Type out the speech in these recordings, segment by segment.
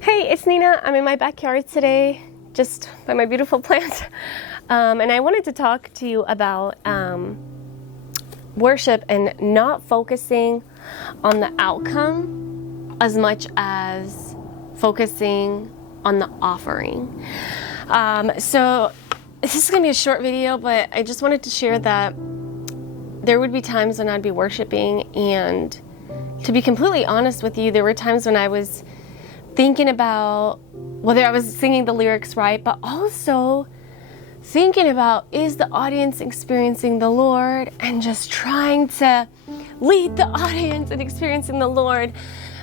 Hey, it's Nina. I'm in my backyard today, just by my beautiful plants. And I wanted to talk to you about worship and not focusing on the outcome as much as focusing on the offering. So this is going to be a short video, but I just wanted to share that there would be times when I'd be worshiping, and to be completely honest with you, there were times when I was thinking about whether I was singing the lyrics right, but also thinking about, is the audience experiencing the Lord, and just trying to lead the audience in experiencing the Lord,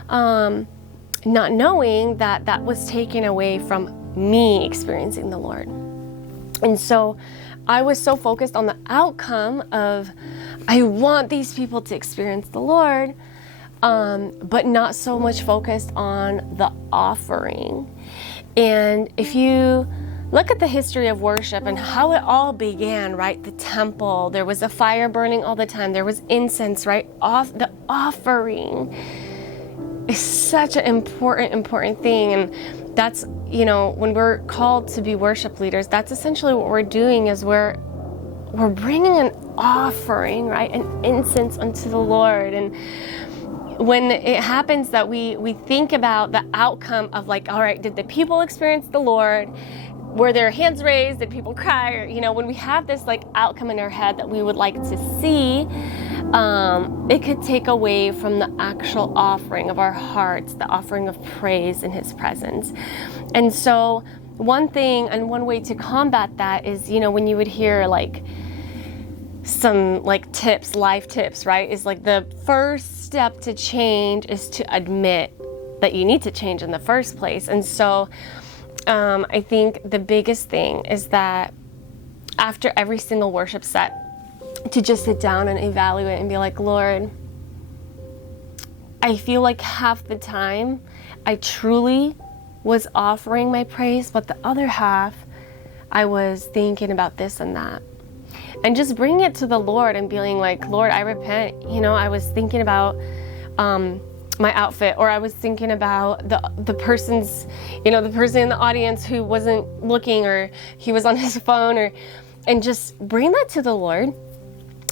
not knowing that that was taken away from me experiencing the Lord. And so I was so focused on the outcome of, I want these people to experience the Lord, but not so much focused on the offering. And if you look at the history of worship and how it all began, right? The temple, there was a fire burning all the time. There was incense, right? The offering is such an important thing. And that's, when we're called to be worship leaders, that's essentially what we're doing, is we're bringing an offering, right? An incense unto the Lord. And when it happens that we think about the outcome of, like, all right, did the people experience the Lord? Were their hands raised? Did people cry? Or, when we have this outcome in our head that we would like to see, it could take away from the actual offering of our hearts, the offering of praise in His presence. And so one thing and one way to combat that is, when you would hear some tips, life tips, right? Is the first step to change is to admit that you need to change in the first place. And so I think the biggest thing is that after every single worship set, to just sit down and evaluate and be like, Lord, I feel like half the time I truly was offering my praise, but the other half I was thinking about this and that. And just bring it to the Lord and being like, Lord, I repent. I was thinking about my outfit, or I was thinking about the person's, the person in the audience who wasn't looking, or he was on his phone, and just bring that to the Lord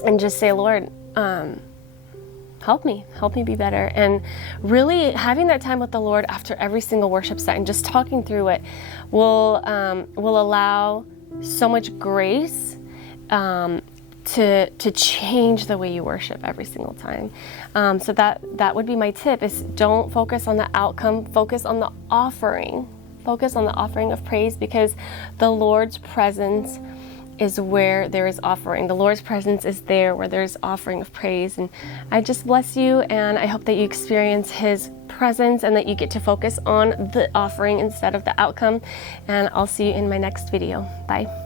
and just say, Lord, help me be better. And really having that time with the Lord after every single worship set and just talking through it will allow so much grace to change the way you worship every single time. So that would be my tip, is don't focus on the outcome, focus on the offering. Focus on the offering of praise, because the Lord's presence is where there is offering. The Lord's presence is there where there's offering of praise. And I just bless you, and I hope that you experience His presence and that you get to focus on the offering instead of the outcome. And I'll see you in my next video. Bye.